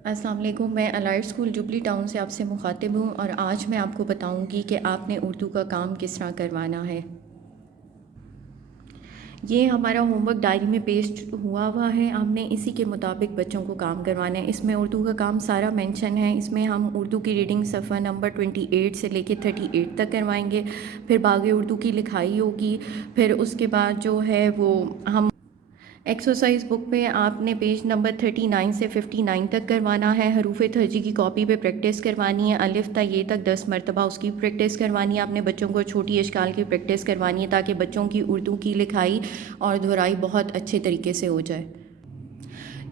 अस्सलाम वालेकुम। मैं अलाइड स्कूल जुबली टाउन से आपसे मुखातिब हूँ और आज मैं आपको बताऊँगी कि आपने उर्दू का काम किस तरह करवाना है। ये हमारा होमवर्क डायरी में पेस्ट हुआ है, हमने इसी के मुताबिक बच्चों को काम करवाना है। इसमें उर्दू का काम सारा मेंशन है। इसमें हम उर्दू की रीडिंग सफ़ा नंबर 28 से लेके 38 तक करवाएंगे। फिर बाकी उर्दू की लिखाई होगी। फिर उसके बाद जो है वो हम एक्सरसाइज बुक पे आपने पेज नंबर 39 से 59 तक करवाना है। हरूफ थर्जी की कॉपी पे प्रैक्टिस करवानी है। अलिफ ता ये तक 10 मरतबा उसकी प्रैक्टिस करवानी है। आपने बच्चों को छोटी अशकाल की प्रैक्टिस करवानी है ताकि बच्चों की उर्दू की लिखाई और दोहराई बहुत अच्छे तरीके से हो जाए।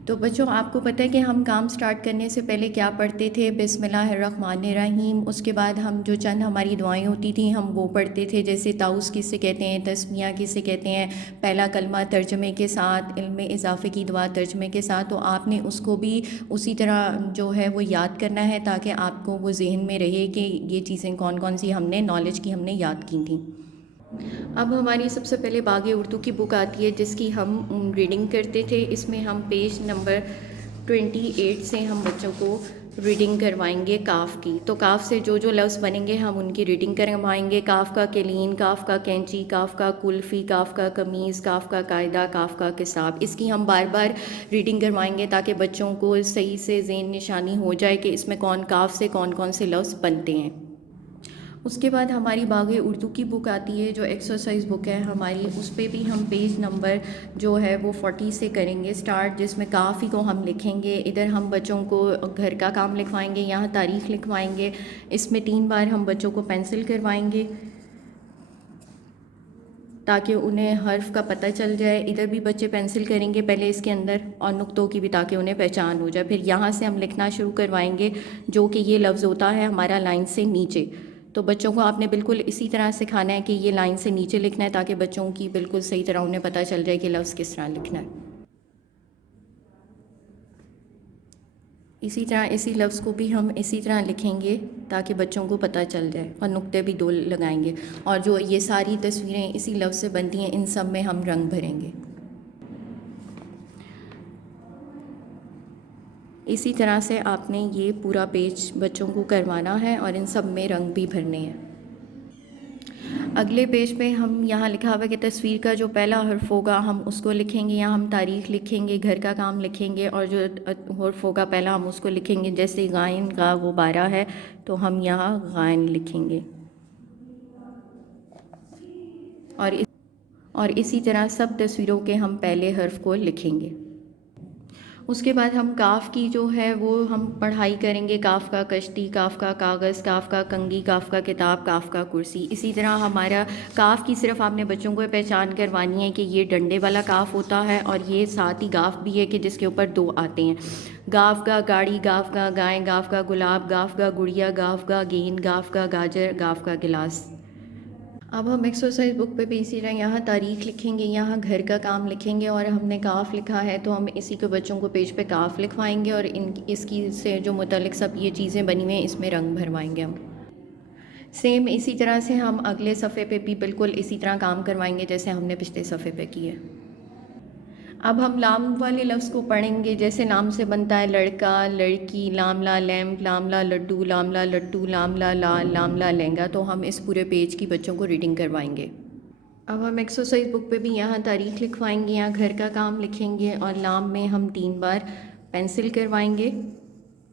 तो बच्चों, आपको पता है कि हम काम स्टार्ट करने से पहले क्या पढ़ते थे? बिस्मिल्लाहिर्रहमानिर्रहीम। उसके बाद हम जो चंद हमारी दुआएं होती थी हम वो पढ़ते थे, जैसे ताउस किससे कहते हैं, तस्मिया किससे कहते हैं, पहला कलमा तर्जमे के साथ, इल्म इजाफ़े की दुआ तर्जमे के साथ। तो आपने उसको भी उसी तरह जो है वो याद करना है ताकि आपको वो जहन में रहे कि ये चीज़ें कौन कौन सी हमने नॉलेज की हमने याद की थी। अब हमारी सबसे पहले बाग़े उर्दू की बुक आती है जिसकी हम रीडिंग करते थे। इसमें हम पेज नंबर 28 से हम बच्चों को रीडिंग करवाएंगे काफ़ की। तो काफ़ से जो जो लफ्ज़ बनेंगे हम उनकी रीडिंग करवाएंगे। काफ़ का कैलीन, काफ़ का कैंची, काफ़ का कुल्फ़ी, काफ़ का कमीज़, काफ़ का कायदा, काफ़ का किसाब। इसकी हम बार बार रीडिंग करवाएंगे ताकि बच्चों को सही से ज़हन निशानी हो जाए कि इसमें कौन काफ़ से कौन कौन से लफ्ज़ बनते हैं। उसके बाद हमारी बाग़े उर्दू की बुक आती है जो एक्सरसाइज बुक है हमारी। उस पर भी हम पेज नंबर जो है वो 40 से करेंगे स्टार्ट, जिसमें काफ़ी को हम लिखेंगे। इधर हम बच्चों को घर का काम लिखवाएंगे, यहाँ तारीख़ लिखवाएंगे। इसमें 3 बार हम बच्चों को पेंसिल करवाएंगे ताकि उन्हें हर्फ़ का पता चल जाए। इधर भी बच्चे पेंसिल करेंगे पहले इसके अंदर और नुक्तों की भी, ताकि उन्हें पहचान हो जाए। फिर यहाँ से हम लिखना शुरू करवाएंगे जो कि ये लफ्ज़ होता है हमारा लाइन से नीचे। तो बच्चों को आपने बिल्कुल इसी तरह सिखाना है कि ये लाइन से नीचे लिखना है ताकि बच्चों की बिल्कुल सही तरह उन्हें पता चल जाए कि लफ्ज़ किस तरह लिखना है। इसी तरह इसी लफ्ज़ को भी हम इसी तरह लिखेंगे ताकि बच्चों को पता चल जाए, और नुक्ते भी 2 लगाएंगे। और जो ये सारी तस्वीरें इसी लफ्ज़ से बनती हैं, इन सब में हम रंग भरेंगे। इसी तरह से आपने ये पूरा पेज बच्चों को करवाना है और इन सब में रंग भी भरने हैं। अगले पेज पे हम यहाँ लिखा हुआ है कि तस्वीर का जो पहला हर्फ होगा हम उसको लिखेंगे। यहाँ हम तारीख़ लिखेंगे, घर का काम लिखेंगे, और जो हर्फ होगा पहला हम उसको लिखेंगे। जैसे गायन का वो 12 है तो हम यहाँ गायन लिखेंगे। और इसी तरह सब तस्वीरों के हम पहले हर्फ को लिखेंगे। उसके बाद हम काफ़ की जो है वो हम पढ़ाई करेंगे। काफ़ का कश्ती, काफ़ का कागज़, काफ़ का कंगी, काफ़ का किताब, काफ़ का कुर्सी। इसी तरह हमारा काफ़ की सिर्फ आपने बच्चों को पहचान करवानी है कि ये डंडे वाला काफ़ होता है, और ये साथ ही गाफ़ भी है कि जिसके ऊपर 2 आते हैं। गाफ़ का गाड़ी, गाफ़ का गाय, गाफ़ का गुलाब, गाफ़ का गुड़िया, गाफ़ का गेंद, गाफ़ का गाजर, गाफ़ का गिलास। अब हम एक्सरसाइज बुक पे भी इसी तरह यहाँ तारीख़ लिखेंगे, यहाँ घर का काम लिखेंगे, और हमने काफ़ लिखा है तो हम इसी को बच्चों को पेज पे काफ़ लिखवाएंगे और इन इसकी से जो मुतल्लिक़ सब ये चीज़ें बनी हुई हैं इसमें रंग भरवाएंगे हम। सेम इसी तरह से हम अगले सफ़े पे भी बिल्कुल इसी तरह काम करवाएंगे जैसे हमने पिछले सफ़े पे किए। अब हम लाम वाले लफ्ज़ को पढ़ेंगे। जैसे लाम से बनता है लड़का, लड़की, लामला लैम्प, लामला लड्डू, लामला लट्टू, लामला लाल, लामला लहंगा। तो हम इस पूरे पेज की बच्चों को रीडिंग करवाएंगे। अब हम एक्सरसाइज बुक पे भी यहाँ तारीख़ लिखवाएंगे, यहाँ घर का काम लिखेंगे, और लाम में हम 3 बार पेंसिल करवाएंगे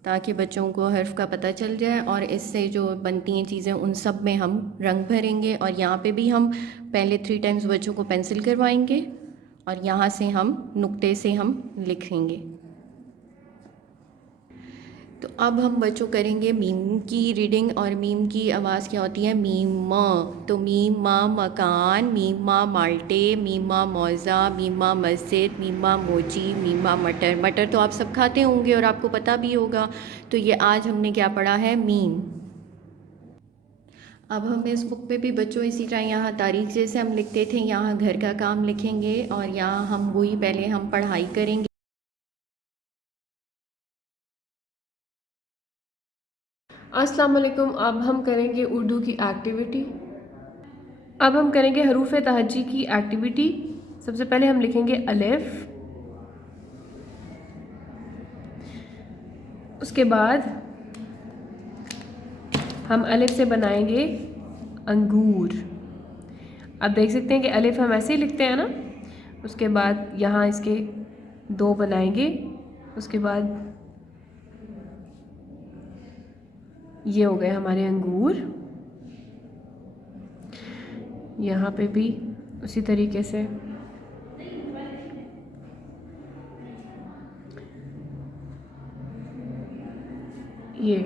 ताकि बच्चों को हर्फ़ का पता चल जाए। और इससे जो बनती हैं चीज़ें उन सब में हम रंग भरेंगे। और यहाँ पे भी हम पहले 3 टाइम्स बच्चों को पेंसिल करवाएंगे और यहाँ से हम नुक्ते से हम लिखेंगे। तो अब हम बच्चों करेंगे मीम की रीडिंग, और मीम की आवाज़ क्या होती है? मीम म। तो मीम माँ मकान, मीम माँ माल्टे, मीम माँ मौज़ा, मीम माँ मस्जिद, मीम माँ मोची, मीम माँ मटर। मटर तो आप सब खाते होंगे और आपको पता भी होगा। तो ये आज हमने क्या पढ़ा है? मीम। अब हम इस बुक पे भी बच्चों इसी तरह यहाँ तारीख जैसे हम लिखते थे यहाँ घर का काम लिखेंगे, और यहाँ हम वही पहले हम पढ़ाई करेंगे। अस्सलाम वालेकुम। अब हम करेंगे उर्दू की एक्टिविटी। अब हम करेंगे हरूफ तहज्जी की एक्टिविटी। सबसे पहले हम लिखेंगे अलिफ, उसके बाद हम अलिफ से बनाएंगे अंगूर। आप देख सकते हैं कि अलिफ हम ऐसे ही लिखते हैं ना। उसके बाद यहाँ इसके दो बनाएंगे। उसके बाद ये हो गए हमारे अंगूर। यहाँ पे भी उसी तरीके से ये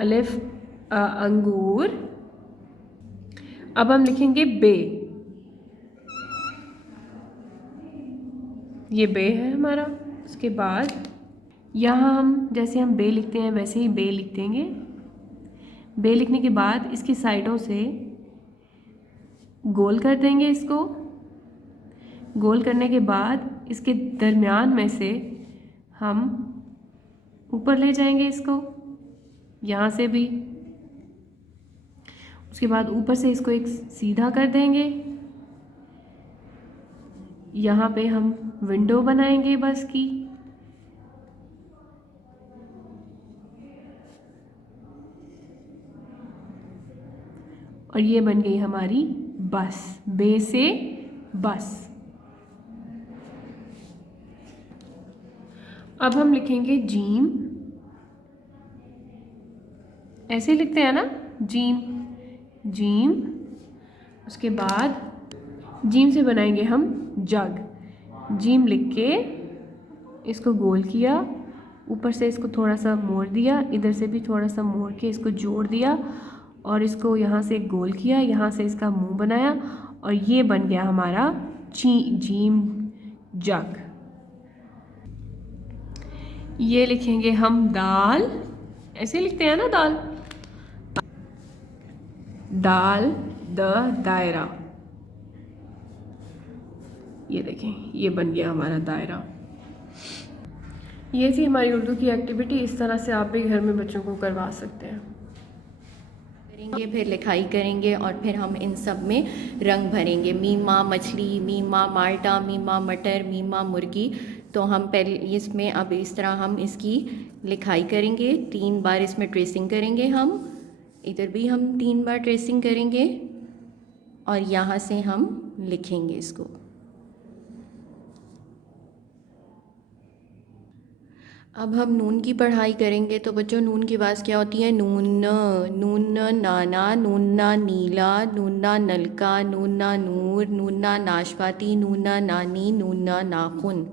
अलिफ अंगूर। अब हम लिखेंगे बे। ये बे है हमारा। उसके बाद यहाँ हम जैसे हम बे लिखते हैं वैसे ही बे लिख देंगे। बे लिखने के बाद इसकी साइडों से गोल कर देंगे इसको। गोल करने के बाद इसके दरमियान में से हम ऊपर ले जाएंगे इसको, यहाँ से भी। उसके बाद ऊपर से इसको एक सीधा कर देंगे। यहाँ पे हम विंडो बनाएंगे बस की। और ये बन गई हमारी बस। बे से बस। अब हम लिखेंगे जीम। ऐसे लिखते हैं ना, जीम जीम। उसके बाद जीम से बनाएंगे हम जग। जीम लिख के इसको गोल किया, ऊपर से इसको थोड़ा सा मोड़ दिया, इधर से भी थोड़ा सा मोड़ के इसको जोड़ दिया और इसको यहाँ से गोल किया, यहाँ से इसका मुंह बनाया और ये बन गया हमारा जीम जग। ये लिखेंगे हम दाल। ऐसे लिखते हैं ना दाल। दाल द दायरा। ये देखें, ये बन गया हमारा दायरा। ये थी हमारी उर्दू की एक्टिविटी। इस तरह से आप भी घर में बच्चों को करवा सकते हैं। करेंगे, फिर लिखाई करेंगे और फिर हम इन सब में रंग भरेंगे। मीमा मछली, मीमा माल्टा, मीमा मटर, मीमा मुर्गी। तो हम पहले इसमें अब इस तरह हम इसकी लिखाई करेंगे। 3 बार इसमें ट्रेसिंग करेंगे हम। इधर भी हम 3 बार ट्रेसिंग करेंगे और यहाँ से हम लिखेंगे इसको। अब हम नून की पढ़ाई करेंगे। तो बच्चों, नून की आवाज़ क्या होती है? नून, नून नाना, नूना नीला, नूना नलका, नूना नूर, नूना नाशपाती, नूना नानी, नूना नाखून।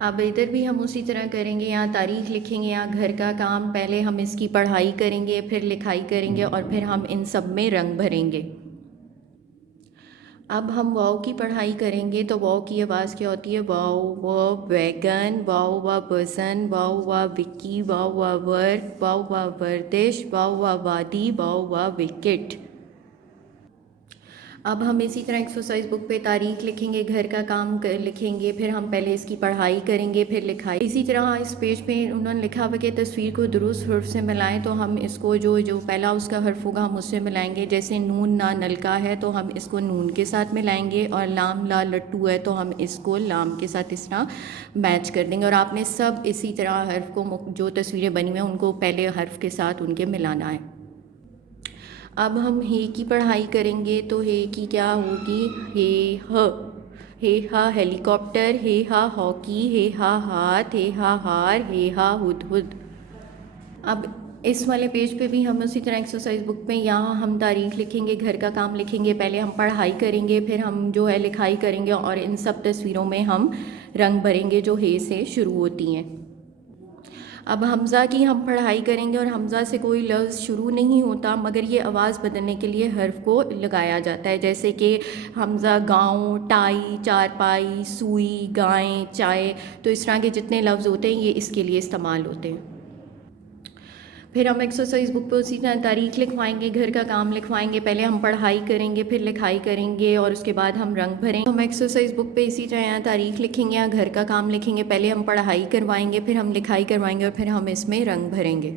अब इधर भी हम उसी तरह करेंगे। यहाँ तारीख़ लिखेंगे, यहाँ घर का काम। पहले हम इसकी पढ़ाई करेंगे, फिर लिखाई करेंगे और फिर हम इन सब में रंग भरेंगे। अब हम वाव की पढ़ाई करेंगे। तो वाव की आवाज़ क्या होती है? वाव व वैगन, वाव व बसन, वाव व विक्की, वाव व वर्क, वाव व वर्दिश, वाव व वादी, वाव व विकेट। अब हम इसी तरह एक्सरसाइज बुक पे तारीख़ लिखेंगे, घर का काम लिखेंगे, फिर हम पहले इसकी पढ़ाई करेंगे, फिर लिखाई। इसी तरह इस पेज पे उन्होंने लिखा हुआ कि तस्वीर को दुरुस्त हर्फ से मिलाएं। तो हम इसको जो पहला उसका हर्फ होगा हम उससे मिलाएंगे। जैसे नून ना नलका है तो हम इसको नून के साथ मिलाएंगे, और लाम ला लट्टू है तो हम इसको लाम के साथ इस तरह मैच कर देंगे। और आपने सब इसी तरह हर्फ को, जो तस्वीरें बनी हुई हैं उनको पहले हर्फ के साथ उनके मिलाना है। अब हम हे की पढ़ाई करेंगे। तो हे की क्या होगी? हे हा हेलीकॉप्टर, हे हा हॉकी, हे हा हाथ, हे हा हार, हे हा हुदहुद। अब इस वाले पेज पे भी हम उसी तरह एक्सरसाइज बुक पे यहाँ हम तारीख़ लिखेंगे, घर का काम लिखेंगे, पहले हम पढ़ाई करेंगे, फिर हम जो है लिखाई करेंगे और इन सब तस्वीरों में हम रंग भरेंगे जो हे से शुरू होती हैं। अब हमज़ा की हम पढ़ाई करेंगे, और हमज़ा से कोई लफ्ज़ शुरू नहीं होता, मगर ये आवाज़ बदलने के लिए हर्फ को लगाया जाता है। जैसे कि हमज़ा गाँव, टाई, चारपाई, सुई, गाय, चाय। तो इस तरह के जितने लफ्ज़ होते हैं ये इसके लिए इस्तेमाल होते हैं। फिर हम एक्सरसाइज बुक पे उसी तरह तारीख़ लिखवाएंगे, घर का काम लिखवाएंगे। पहले हम पढ़ाई करेंगे, फिर लिखाई करेंगे और उसके बाद हम रंग भरेंगे। हम एक्सरसाइज बुक पे इसी तरह यहाँ तारीख़ लिखेंगे, यहाँ घर का काम लिखेंगे, पहले हम पढ़ाई करवाएंगे, फिर हम लिखाई करवाएंगे और फिर हम इसमें रंग भरेंगे।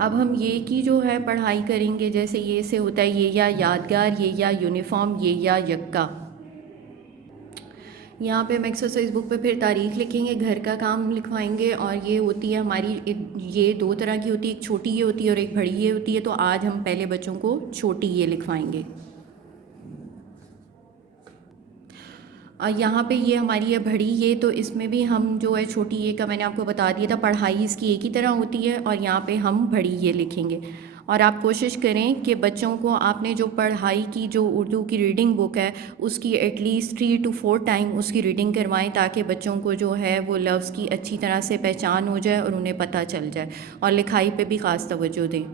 अब हम ये की जो है पढ़ाई करेंगे। जैसे ये से होता है ये या यादगार, ये या यूनिफॉर्म, ये या यक्का। यहाँ पे हम एक्सरसाइज बुक पे फिर तारीख लिखेंगे, घर का काम लिखवाएंगे। और ये होती है हमारी ये दो तरह की होती है, एक छोटी ये होती है और एक बड़ी ये होती है। तो आज हम पहले बच्चों को छोटी ये लिखवाएंगे। और यहाँ पे ये हमारी है बड़ी ये, तो इसमें भी हम जो है छोटी ये का मैंने आपको बता दिया था, पढ़ाई इसकी एक ही तरह होती है। और यहाँ पे हम बड़ी ये लिखेंगे। और आप कोशिश करें कि बच्चों को आपने जो पढ़ाई की जो उर्दू की रीडिंग बुक है उसकी एटलीस्ट 3 to 4 टाइम उसकी रीडिंग करवाएं, ताकि बच्चों को जो है वो लफ्ज़ की अच्छी तरह से पहचान हो जाए और उन्हें पता चल जाए। और लिखाई पे भी ख़ास तवज्जो दें।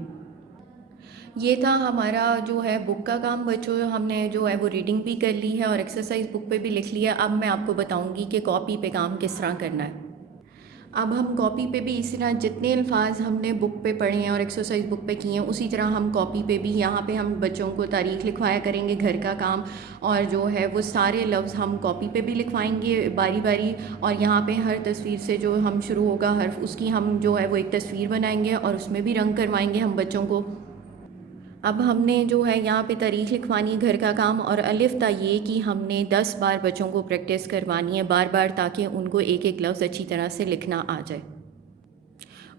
ये था हमारा जो है बुक का काम। बच्चों हमने जो है वो रीडिंग भी कर ली है और एक्सरसाइज बुक पे भी लिख लिया। अब मैं आपको बताऊंगी कि कॉपी पे काम किस तरह करना है। अब हम कॉपी पे भी इसी तरह जितने अल्फाज हमने बुक पे पढ़े हैं और एक्सरसाइज बुक पे किए हैं उसी तरह हम कॉपी पे भी यहाँ पे हम बच्चों को तारीख लिखवाया करेंगे, घर का काम। और जो है वो सारे लफ्ज़ हम कॉपी पे भी लिखवाएंगे बारी बारी। और यहाँ पे हर तस्वीर से जो हम शुरू होगा हर्फ उसकी हम जो है वो एक तस्वीर बनाएंगे और उसमें भी रंग करवाएंगे हम बच्चों को। अब हमने जो है यहाँ पे तारीख लिखवानी है, घर का काम। और अलिफ ता ये कि हमने 10 बार बच्चों को प्रैक्टिस करवानी है बार बार, ताकि उनको एक एक लफ्ज़ अच्छी तरह से लिखना आ जाए।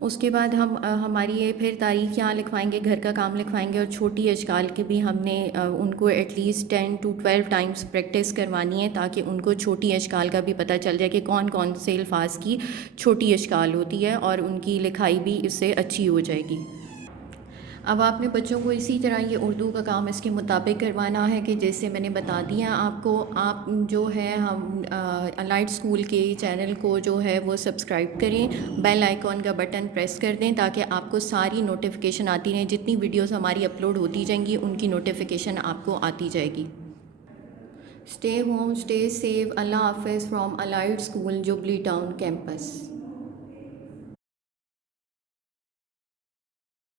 उसके बाद हम हमारी ये फिर तारीख यहाँ लिखवाएंगे, घर का काम लिखवाएंगे। और छोटी अशकाल के भी हमने उनको एटलीस्ट 10 to 12 टाइम्स प्रैक्टिस करवानी है, ताकि उनको छोटी अशकाल का भी पता चल जाए कि कौन कौन से अल्फाज की छोटी अशकाल होती है, और उनकी लिखाई भी इससे अच्छी हो जाएगी। अब आपने बच्चों को इसी तरह ये उर्दू का काम इसके मुताबिक करवाना है कि जैसे मैंने बता दिया आपको। आप जो है हम अलाइट स्कूल के चैनल को जो है वो सब्सक्राइब करें, बेल आइकॉन का बटन प्रेस कर दें, ताकि आपको सारी नोटिफिकेशन आती रहें। जितनी वीडियोस हमारी अपलोड होती जाएंगी उनकी नोटिफिकेशन आपको आती जाएगी। Stay home, stay safe. अल्लाह हाफ़िज़ from Alight school Jubilee Town campus.